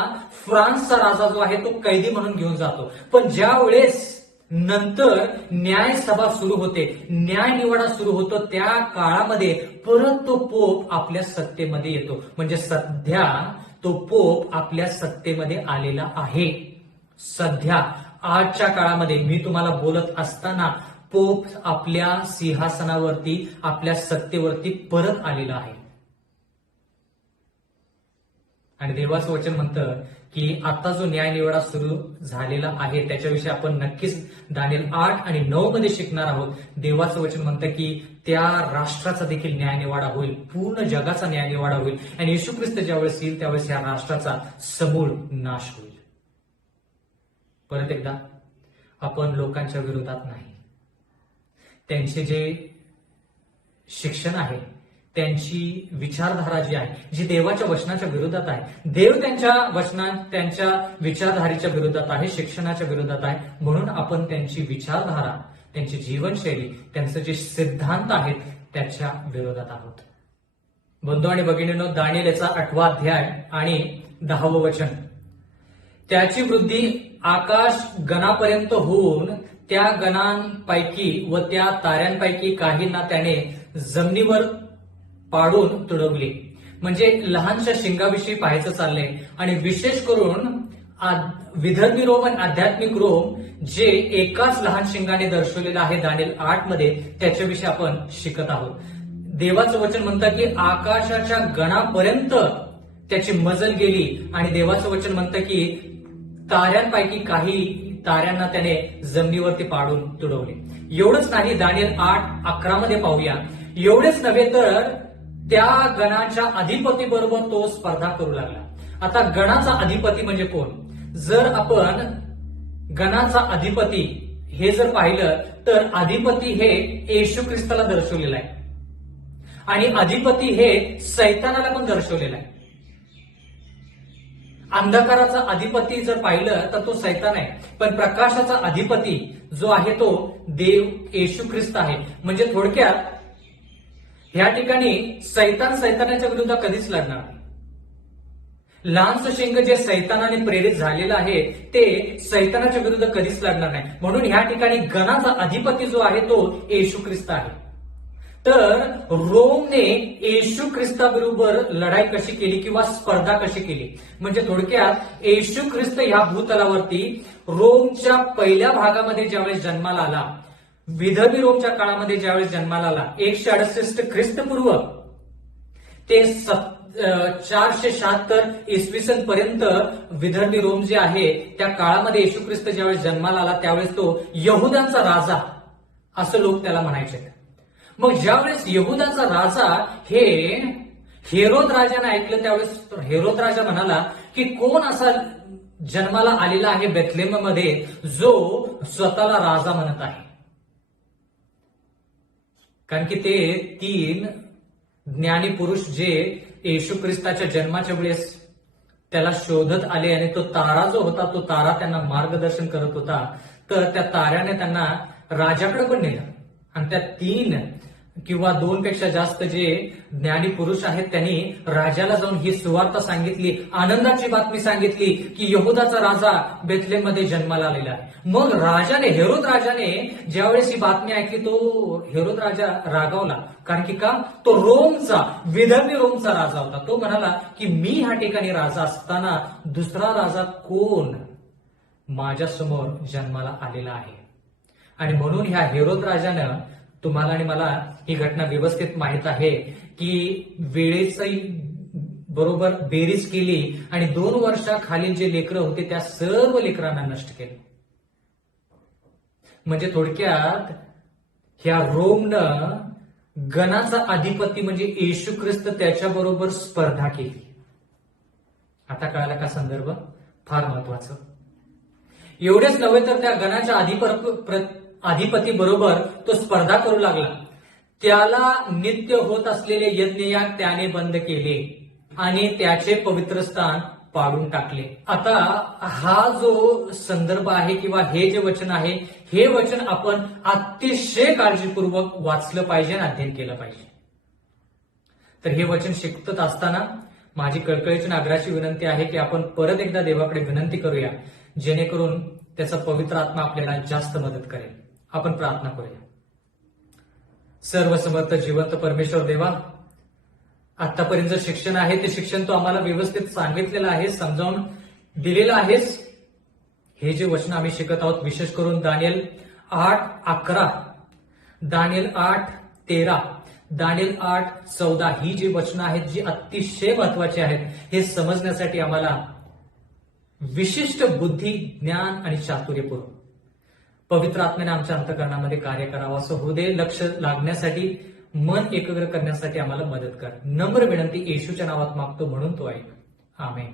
फ्रान्सचा राजा जो आहे तो कैदी म्हणून घेऊन जातो. पण ज्या वेळेस नंतर न्यायसभा सुरू होते, न्याय निवाडा सुरू होतो, त्या काळामध्ये परत तो पोप आपल्या सत्तेमध्ये येतो. म्हणजे सध्या तो पोप आपल्या सत्तेमध्ये आलेला आहे. सध्या आजच्या काळामध्ये मी तुम्हाला बोलत असताना पोप आपल्या सिंहासनावरती, आपल्या सत्तेवरती परत आलेला आहे. आणि देवाचं वचन म्हणतं की आता जो न्यायनिवाडा सुरू झालेला आहे त्याच्याविषयी आपण नक्कीच दानिएल 8 आणि 9 मध्ये शिकणार आहोत. देवाचं वचन म्हणतं की त्या राष्ट्राचा देखील न्यायनिवाडा होईल, पूर्ण जगाचा न्यायनिवाडा होईल आणि येशू ख्रिस्त ज्यावेळेस येईल त्यावेळेस या राष्ट्राचा समूळ नाश होईल. परत एकदा, आपण लोकांच्या विरोधात नाही. त्यांचे जे शिक्षण आहे, त्यांची विचारधारा जी आहे, जी देवाच्या वचनाच्या विरोधात आहे, देव त्यांच्या विचारधारेच्या विरोधात आहे, शिक्षणाच्या विरोधात आहे, म्हणून आपण त्यांची विचारधारा, त्यांची जीवनशैली, त्यांचे जे सिद्धांत आहेत त्याच्या विरोधात आहोत. बंधू आणि भगिनींनो, दानिएल याचा 8वा अध्याय आणि 10वं वचन. त्याची वृद्धी आकाश गणापर्यंत होऊन त्या गणांपैकी व त्या ताऱ्यांपैकी काहींना त्याने जमिनीवर पाडून तुडवले. म्हणजे लहानशा शिंगाविषयी पाहायचं चाललंय आणि विशेष करून विधर्मी रोम आणि आध्यात्मिक रोम जे एकाच लहान शिंगाने दर्शवलेलं आहे दानिएल 8 मध्ये, त्याच्याविषयी आपण शिकत आहोत. देवाचं वचन म्हणतं की आकाशाच्या गणापर्यंत त्याची मजल गेली आणि देवाचं वचन म्हणतं की ताऱ्यांपैकी काही ताऱ्यांना त्याने जमिनीवरती पाडून तुडवले. एवढंच नाही, दानिएल 8:11 मध्ये पाहूया. एवढेच नव्हे तर त्या गणाच्या अधिपती बरोबर तो स्पर्धा करू लागला. आता गणाचा अधिपती म्हणजे कोण? जर आपण गणाचा अधिपती हे जर पाहिलं तर अधिपती हे येशू ख्रिस्ताला दर्शवलेलं आहे आणि अधिपती हे सैतानाला पण दर्शवलेलं आहे. अंधकाराचा अधिपती जर पाहिलं तर तो सैतान आहे, पण प्रकाशाचा अधिपती जो आहे तो देव येशू ख्रिस्त आहे. म्हणजे थोडक्यात ह्या ठिकाणी सैतानाच्या विरुद्ध कधीच लढणार नाही. लहानसं शिंग जे सैतानाने प्रेरित झालेलं आहे ते सैतानाच्या विरुद्ध कधीच लढणार नाही. म्हणून ह्या ठिकाणी गणाचा अधिपती जो आहे तो येशू ख्रिस्त आहे. तर रोमने येशू ख्रिस्ताबरोबर लढाई कशी केली किंवा स्पर्धा कशी केली? म्हणजे थोडक्यात येशू ख्रिस्त ह्या भूतलावरती रोमच्या पहिल्या भागामध्ये ज्यावेळेस जन्माला आला, विधर्मी रोमच्या काळामध्ये ज्यावेळेस जन्माला आला, 168 ख्रिस्तपूर्व ते 476 इसवी सन पर्यंत विधर्मी रोम जे आहे त्या काळामध्ये येशू ख्रिस्त ज्यावेळेस जन्माला आला त्यावेळेस तो यहुदांचा राजा असं लोक त्याला म्हणायचे. मग ज्यावेळेस यहुदाचा राजा हे हेरोद राजाने ऐकलं त्यावेळेस हेरोद राजा म्हणाला की कोण असा जन्माला आलेला आहे बेथलेम मध्ये जो स्वतःला राजा म्हणत आहे? कारण की ते 3 ज्ञानी पुरुष जे येशू ख्रिस्ताच्या जन्माच्या वेळेस त्याला शोधत आले आणि तो तारा जो होता तो तारा त्यांना मार्गदर्शन करत होता. तर त्या ताऱ्याने त्यांना राजाकडे पण नेलं आणि त्या 3 किंवा 2 पेक्षा जास्त जे ज्ञानी पुरुष आहेत त्यांनी राजाला जाऊन ही सुवार्ता सांगितली, आनंदाची बातमी सांगितली की यहुदाचा राजा बेथलेम मध्ये जन्माला आलेला आहे. मग हेरोद राजाने ज्यावेळेस ही बातमी ऐकली तो हेरोद राजा रागावला. कारण की का? तो विधर्मी रोमचा राजा होता. तो म्हणाला की मी ह्या ठिकाणी राजा असताना दुसरा राजा कोण माझ्या समोर जन्माला आलेला आहे? आणि म्हणून ह्या हेरोद राजानं, तुम्हाला आणि मला ही घटना व्यवस्थित माहित आहे की वेळेची बरोबर बेरीज केली आणि 2 वर्षाखालील जे लेकरं होते त्या सर्व लेकरांना नष्ट केलं. म्हणजे थोडक्यात ह्या रोमनं गणाचा अधिपती म्हणजे येशू ख्रिस्त त्याच्याबरोबर स्पर्धा केली. आता कळाला का संदर्भ? फार महत्वाचं. एवढेच नव्हे तर त्या गणाच्या अधिपती बरोबर तो स्पर्धा करू लागला. त्याला नित्य होत असलेले यज्ञयाग त्याने बंद केले आणि त्याचे पवित्र स्थान पाडून टाकले. आता हा जो संदर्भ आहे किंवा हे जे वचन आहे हे वचन आपण अतिशय काळजीपूर्वक वाचलं पाहिजे आणि अध्ययन केलं पाहिजे. तर हे वचन शिकत असताना माझी कळकळीची आणि आग्रहाची विनंती आहे की आपण परत एकदा देवाकडे विनंती करूया जेणेकरून त्याचा पवित्र आत्मा आपल्याला जास्त मदत करेल. आपण प्रार्थना करूया. सर्वसमर्थ जिवंत परमेश्वर देवा, आतापर्यंत जे शिक्षण आहे ते शिक्षण तू आम्हाला व्यवस्थित सांगितलेलं आहे, समजावून दिलेलं आहेस. हे जे वचन आम्ही शिकत आहोत विशेष करून दानिएल 8:11 दानिएल 8:13, दानिएल 8:14 ही जी वचनं आहेत जी अतिशय महत्वाची आहेत, हे समजण्यासाठी आम्हाला विशिष्ट बुद्धी, ज्ञान आणि चातुर्यपूर्व पवित्र आत्म्याने आमच्या अंतःकरणामध्ये कार्य करावं असं होऊ दे. लक्ष लागण्यासाठी, मन एकाग्र करण्यासाठी आम्हाला मदत कर. नम्र विनंती येशूच्या नावात मागतो, म्हणून तो ऐक. आमेन.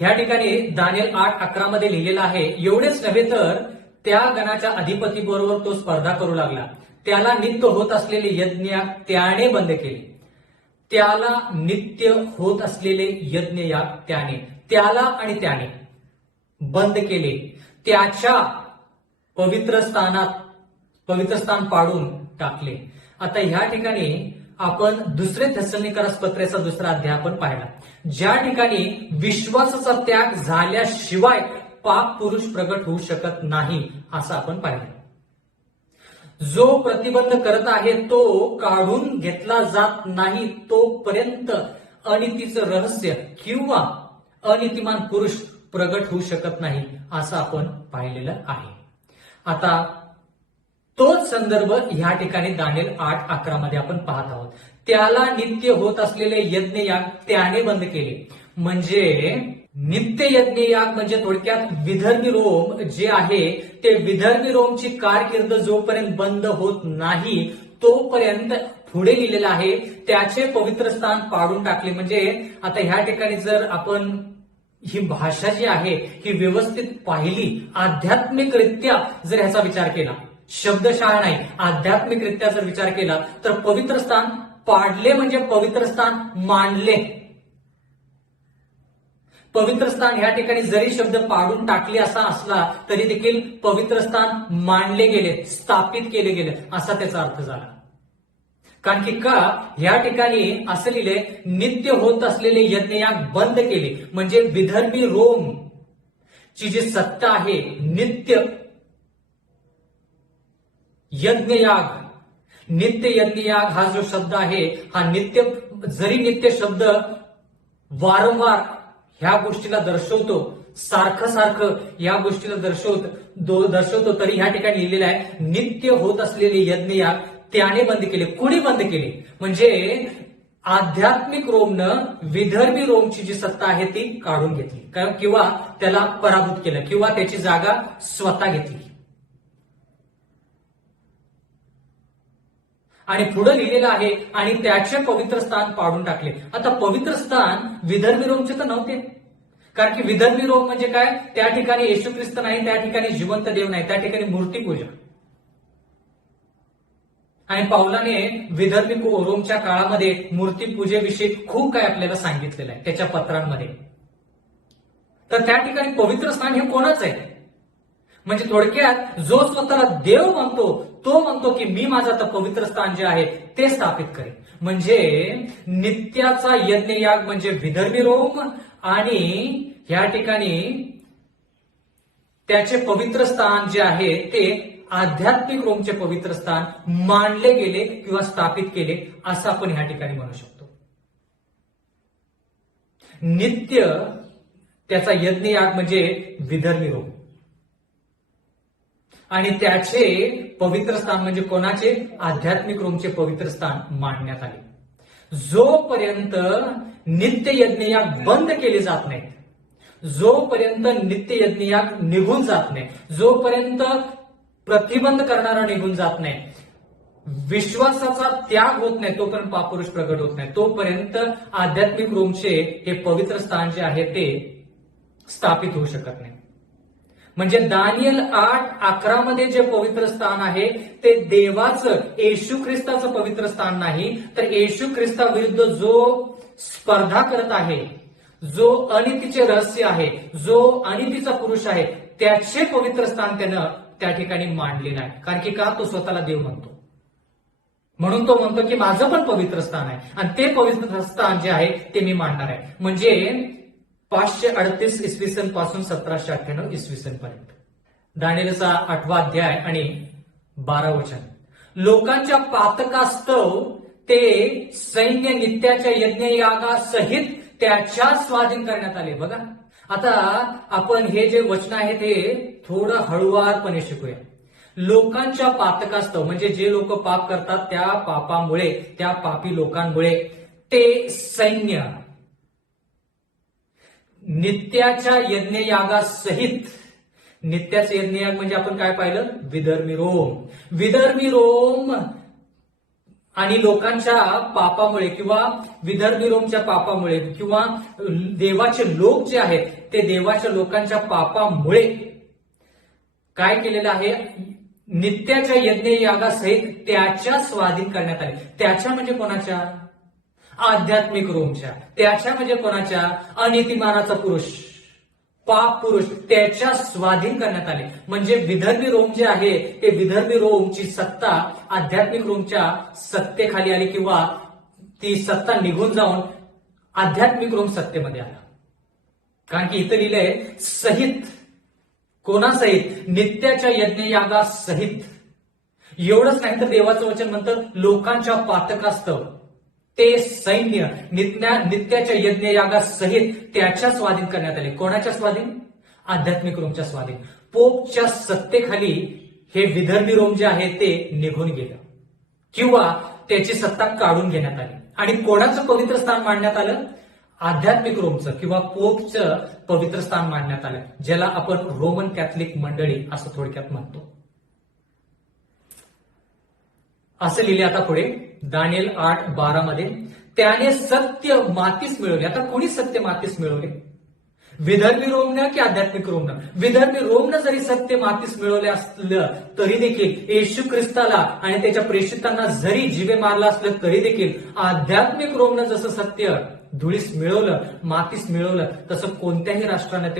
ह्या ठिकाणी दानिएल 8:11 मध्ये लिहिलेलं आहे, एवढेच नव्हे तर त्या गणाच्या अधिपती बरोबर तो स्पर्धा करू लागला. त्याला नित्य होत असलेले यज्ञ त्याने बंद केले. त्याला नित्य होत असलेले यज्ञ त्याला आणि त्याने बंद केले. त्याच्या पवित्र स्थान पाडून टाकले. आता ह्या ठिकाणी आपण दुसरे थेसलोनिकरास पत्राचा 2रा अध्याय आपण पाहिला, ज्या ठिकाणी विश्वासाचा त्याग झाल्याशिवाय पाप पुरुष प्रगट होऊ शकत नाही असं आपण पाहिलं. जो प्रतिबंध करत आहे तो काढून घेतला जात नाही तोपर्यंत अनितीचं रहस्य किंवा अनितिमान पुरुष प्रगट होऊ शकत नाही असं आपण पाहिलेलं आहे. आता तोच संदर्भ ह्या ठिकाणी दानिएल 8:11 मध्ये आपण पाहत आहोत. त्याला नित्य होत असलेले यज्ञ याग त्याने बंद केले. म्हणजे नित्य यज्ञ याग म्हणजे थोडक्यात विधर्मी रोम जे आहे ते विधर्मी रोमची कारकीर्द जोपर्यंत बंद होत नाही तोपर्यंत पुढे लिहिलेलं आहे त्याचे पवित्र स्थान पाडून टाकले. म्हणजे आता ह्या ठिकाणी जर आपण ही भाषा जी आहे ही व्यवस्थित पाहिली, आध्यात्मिकरित्या जर ह्याचा विचार केला, शब्दशः नाही, आध्यात्मिकरित्या जर विचार केला तर पवित्र स्थान पाडले म्हणजे पवित्र स्थान मांडले. पवित्र स्थान ह्या ठिकाणी जरी शब्द पाडून टाकले असा असला तरी देखील पवित्र स्थान मांडले गेले, स्थापित केले गेले असा त्याचा अर्थ झाला. कारण की का ह्या ठिकाणी असं लिहिले, नित्य होत असलेले यज्ञयाग बंद केले. म्हणजे विधर्मी रोम ची जी सत्ता आहे, नित्य यज्ञयाग, नित्य यज्ञयाग हा जो शब्द आहे हा नित्य, जरी नित्य शब्द वारंवार ह्या गोष्टीला दर्शवतो, सारखं या गोष्टीला दर्शवतो तरी ह्या ठिकाणी लिहिलेलं आहे नित्य होत असलेले यज्ञयाग त्याने बंद केले. कुणी बंद केले? म्हणजे आध्यात्मिक रोमनं विधर्मी रोमची जी सत्ता आहे ती काढून घेतली किंवा त्याला पराभूत केलं किंवा त्याची जागा स्वतः घेतली. आणि पुढे लिहिलेलं आहे आणि त्याचे पवित्र स्थान पाडून टाकले. आता पवित्र स्थान विधर्मी रोमचे तर नव्हते, कारण की विधर्मी रोम म्हणजे काय, त्या ठिकाणी येशू ख्रिस्त नाही, त्या ठिकाणी जिवंत देव नाही, त्या ठिकाणी मूर्तीपूजा. आणि पौलाने विधर्मी रोमच्या काळामध्ये मूर्तीपूजेविषयी खूप काय आपल्याला सांगितलेलं आहे त्याच्या पत्रांमध्ये. तर त्या ठिकाणी पवित्र स्थान हे कोणाच आहे? म्हणजे थोडक्यात जो स्वतःला देव म्हणतो तो म्हणतो की मी माझं आता पवित्र स्थान जे आहे ते स्थापित करेन. म्हणजे नित्याचा यज्ञयाग म्हणजे विधर्मी रोम आणि ह्या ठिकाणी त्याचे पवित्र स्थान जे आहे ते आध्यात्मिक रोमचे पवित्र स्थान मानले गेले किंवा स्थापित केले असं आपण ह्या ठिकाणी म्हणू शकतो. नित्य त्याचा यज्ञयाग म्हणजे विधर्मी रोम आणि त्याचे पवित्र स्थान म्हणजे कोणाचे? आध्यात्मिक रोमचे पवित्र स्थान मांडण्यात आले. जोपर्यंत नित्य यज्ञयाग बंद केले जात नाहीत, जोपर्यंत नित्य यज्ञयाग निघून जात नाही, जोपर्यंत प्रतिबंध करणारा निघून जात नाही, विश्वासाचा त्याग होत नाही, तोपर्यंत पापपुरुष प्रगट होत नाही, तोपर्यंत आध्यात्मिक रोमचे हे पवित्र स्थान जे आहे ते स्थापित होऊ शकत नाही. म्हणजे दानिएल 8:11 मध्ये जे पवित्र स्थान आहे ते देवाचं, येशू ख्रिस्ताचं पवित्र स्थान नाही, तर येशू ख्रिस्ताविरुद्ध जो स्पर्धा करत आहे, जो अनितीचे रहस्य आहे, जो अनितीचा पुरुष आहे, त्याचे पवित्र स्थान त्यानं त्या ठिकाणी मांडलेलं आहे. कारण की का? तो स्वतःला देव म्हणतो, म्हणून तो म्हणतो की माझं पण पवित्र स्थान आहे आणि ते पवित्र स्थान जे आहे ते मी मांडणार आहे. म्हणजे 538 इसवी सन पासून 1798 इसवी सन पर्यंत. दानिएलचा 8वा अध्याय आणि 12 वचन. लोकांच्या पातकास्तव ते सैन्य नित्याच्या यज्ञयागासहित त्याच्या स्वाधीन करण्यात आले. बघा, आता आपण हे जे वचन आहे ते थोडं हळुवारपणे शिकूया. लोकांच्या पातकास्तव म्हणजे जे लोक पाप करतात त्या पापामुळे, त्या पापी लोकांमुळे ते सैन्य नित्याच्या यज्ञयागासहित, नित्याचे यज्ञयाग म्हणजे आपण काय पाहिलं, विधर्मी रोम, विधर्मी रोम आणि लोकांच्या पापामुळे किंवा विधर्मी रोमच्या पापामुळे किंवा देवाचे लोक जे आहेत ते देवाच्या लोकांच्या पापामुळे काय केलेलं आहे, नित्याच्या यज्ञयागासहित त्याच्या स्वाधीन करण्यात आले. त्याच्या म्हणजे कोणाच्या, आध्यात्मिक रोमच्या. त्याच्या म्हणजे कोणाच्या, अनितिमानाचा पुरुष, पाप पुरुष, त्याच्या स्वाधीन करण्यात आले. म्हणजे विधर्मी रोम जे आहे ते विधर्मी रोमची सत्ता आध्यात्मिक रोमच्या सत्तेखाली आली किंवा ती सत्ता निघून जाऊन आध्यात्मिक रोम सत्तेमध्ये आला. कारण की इथं लिहिलंय सहित, कोणासहित, नित्याच्या यज्ञयागासहित. एवढंच नाही तर देवाचं वचन म्हणतं लोकांच्या पातकास्तव ते सैन्य नित्याच्या यज्ञयागासहित त्याच्या स्वाधीन करण्यात आले. कोणाच्या स्वाधीन, आध्यात्मिक रोमच्या स्वाधीन. पोपच्या सत्तेखाली हे विधर्मी रोम जे आहे ते निघून गेलं किंवा त्याची सत्ता काढून घेण्यात आली. आणि कोणाचं पवित्र स्थान मांडण्यात आलं, आध्यात्मिक रोमचं किंवा पोपचं पवित्र स्थान मांडण्यात आलं, ज्याला आपण रोमन कॅथलिक मंडळी असं थोडक्यात म्हणतो. असं लिहिले आता पुढे दानिएल 8:12 मध्ये, त्याने सत्य मातीस मिळवले. आता कोणी सत्य मातीस मिळवले, विधर्मी रोमनं की आध्यात्मिक रोमनं? विधर्मी रोमनं जरी सत्य मातीस मिळवले असलं तरी देखील, येशू ख्रिस्ताला आणि त्याच्या प्रेषितांना जरी जीवे मारला असलं तरी देखील, आध्यात्मिक रोमनं जसं सत्य धुळीस मिळवलं, मातीस मिळवलं, तसं कोणत्याही राष्ट्रानं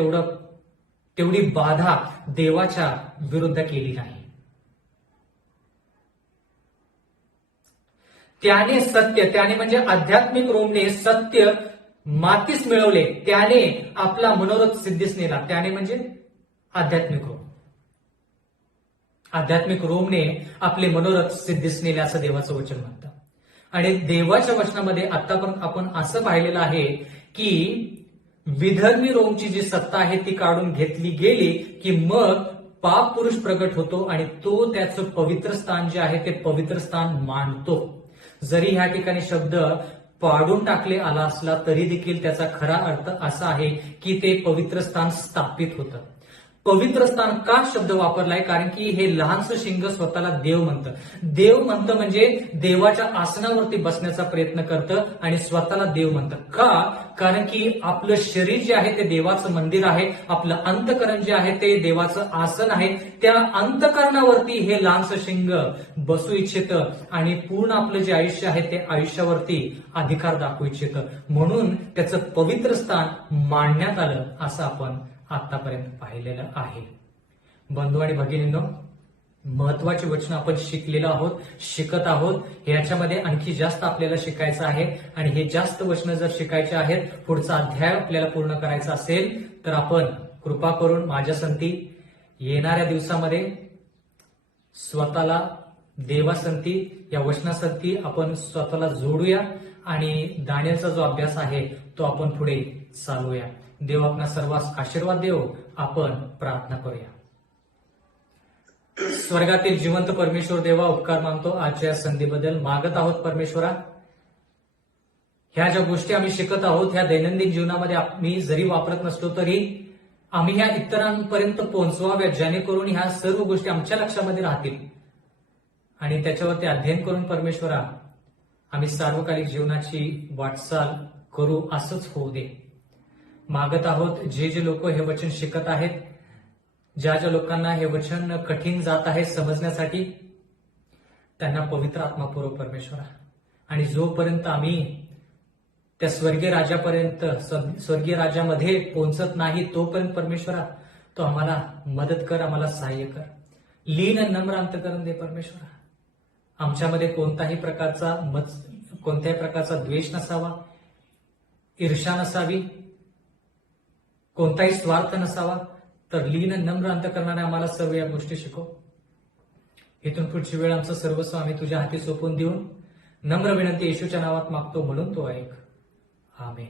तेवढी बाधा देवाच्या विरुद्ध केली नाही. त्याने सत्य, त्याने म्हणजे आध्यात्मिक रोमने सत्य मातीस मिळवले, त्याने आपला मनोरथ सिद्धीस नेला. त्याने म्हणजे आध्यात्मिक रोम, आध्यात्मिक रोमने आपले मनोरथ सिद्धीस नेले असं देवाचं वचन म्हणतं. आणि देवाच्या वचनामध्ये आतापर्यंत आपण असं पाहिलेलं आहे की विधर्मी रोमची जी सत्ता आहे ती काढून घेतली गेली की मग पाप पुरुष प्रगट होतो आणि तो त्याचं पवित्र स्थान जे आहे ते पवित्र स्थान मांडतो. जरी ह्या ठिकाणी शब्द पाडून टाकले आला असला तरी देखील त्याचा खरा अर्थ असा आहे की ते पवित्र स्थान स्थापित होतं. पवित्र स्थान का शब्द वापरलाय, कारण की हे लहानसं शिंग स्वतःला देव म्हणतं. देव म्हणतं म्हणजे देवाच्या आसनावरती बसण्याचा प्रयत्न करतं आणि स्वतःला देव म्हणतं. का, कारण की आपलं शरीर जे आहे ते देवाचं मंदिर आहे, आपलं अंतकरण जे आहे ते देवाचं आसन आहे. त्या अंतकरणावरती हे लहानसं शिंग बसू इच्छितं आणि पूर्ण आपलं जे आयुष्य आहे ते आयुष्यावरती अधिकार दाखवू इच्छितं. म्हणून त्याचं पवित्र स्थान मांडण्यात आलं असं आपण आतापर्यंत पाहिलेलं आहे. बंधू आणि भगिनींनो, महत्वाची वचनं आपण शिकलेलो आहोत, शिकत आहोत. ह्याच्यामध्ये आणखी जास्त आपल्याला शिकायचं आहे आणि हे जास्त वचनं जर शिकायचे आहेत, पुढचा अध्याय आपल्याला पूर्ण करायचा असेल तर आपण कृपा करून माझ्यासंती येणाऱ्या दिवसामध्ये स्वतःला देवासंती, या वचनासंती आपण स्वतःला जोडूया आणि दानिएलचा जो अभ्यास आहे तो आपण पुढे चालूया. देव आपला सर्वांस आशीर्वाद देव. आपण प्रार्थना करूया. स्वर्गातील जिवंत परमेश्वर देवा, उपकार मानतो आजच्या संधीबद्दल. मागत आहोत परमेश्वरा, ह्या ज्या गोष्टी आम्ही शिकत आहोत ह्या दैनंदिन जीवनामध्ये आम्ही जरी वापरत नसलो तरी आम्ही ह्या इतरांपर्यंत पोहोचवाव्या, जेणेकरून ह्या सर्व गोष्टी आमच्या लक्षामध्ये राहतील आणि त्याच्यावरती अध्ययन करून परमेश्वरा आम्ही सार्वकालिक जीवनाची वाटचाल करू, असंच होऊ दे. मागत आहोत जे लोक हे वचन शिकत आहेत, ज्या लोकांना हे वचन कठीण जात आहे समजण्यासाठी, त्यांना पवित्र आत्मा पुरव परमेश्वरा. आणि जोपर्यंत आम्ही त्या स्वर्गीय राजापर्यंत, स्वर्गीय राजामध्ये पोहोचत नाही तोपर्यंत परमेश्वरा तो आम्हाला मदत कर, आम्हाला सहाय्य कर. लीन नम्र अंतकरण दे परमेश्वरा. आमच्यामध्ये कोणत्याही प्रकारचा द्वेष नसावा, ईर्ष्या नसावी, कोणताही स्वार्थ नसावा, तर लीन नम्र अंतकरणाने आम्हाला सर्व या गोष्टी शिकव. इथून पुढची वेळ आमचं सर्वस्व आम्ही तुझ्या हाती सोपवून देऊन नम्र विनंती येशूच्या नावात मागतो, म्हणून तो ऐक. आमेन.